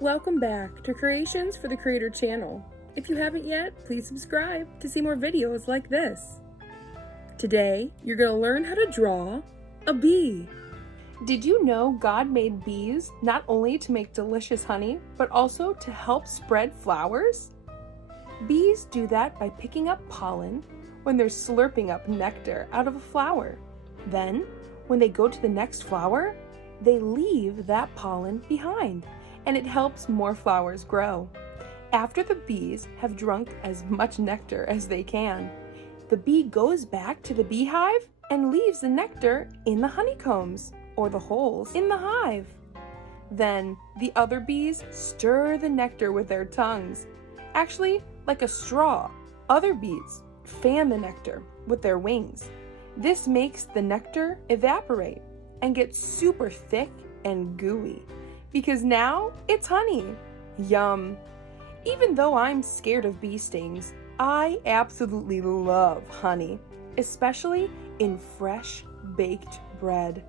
Welcome back to Creations for the Creator channel. If you haven't yet, please subscribe to see more videos like this. Today, you're going to learn how to draw a bee. Did you know God made bees not only to make delicious honey, but also to help spread flowers? Bees do that by picking up pollen when they're slurping up nectar out of a flower. Then, when they go to the next flower, they leave that pollen behind, and it helps more flowers grow. After the bees have drunk as much nectar as they can, the bee goes back to the beehive and leaves the nectar in the honeycombs, or the holes in the hive. Then the other bees stir the nectar with their tongues. Actually, like a straw, other bees fan the nectar with their wings. This makes the nectar evaporate and get super thick and gooey, because now it's honey. Yum! Even though I'm scared of bee stings, I absolutely love honey, especially in fresh baked bread.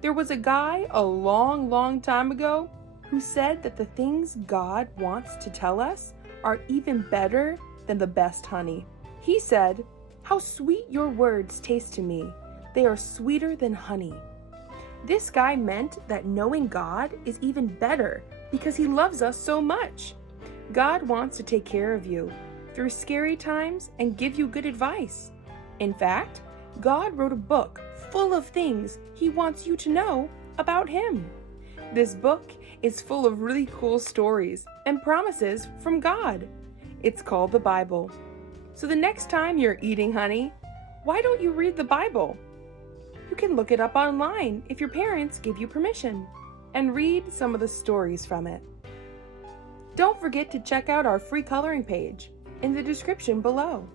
There was a guy a long time ago who said that the things God wants to tell us are even better than the best honey. He said, "How sweet your words taste to me. They are sweeter than honey." This guy meant that knowing God is even better because he loves us so much. God wants to take care of you through scary times and give you good advice. In fact, God wrote a book full of things he wants you to know about him. This book is full of really cool stories and promises from God. It's called the Bible. So the next time you're eating honey, why don't you read the Bible? You can look it up online if your parents give you permission and read some of the stories from it. Don't forget to check out our free coloring page in the description below.